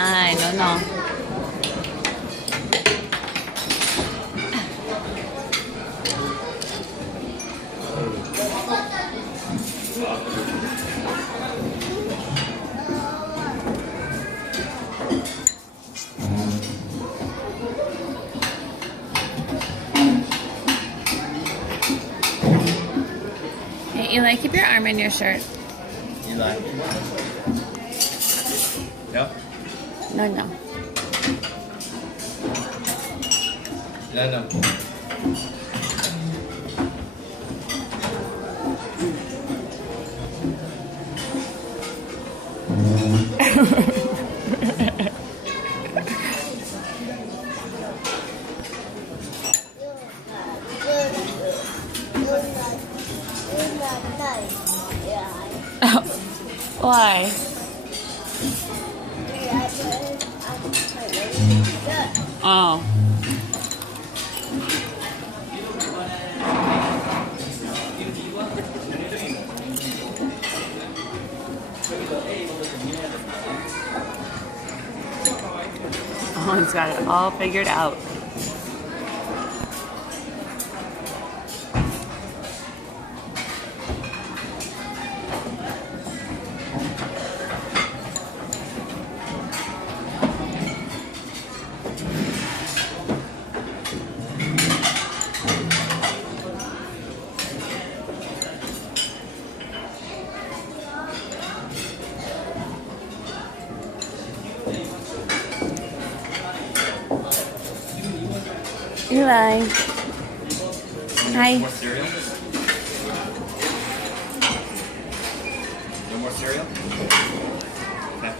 Ay, no, no. Hey, Eli, keep your arm in your shirt. Eli. No? No, no. No, no. Why? Oh. Oh, it's got it all figured out. Eli. Hi. More cereal? No more cereal? Okay.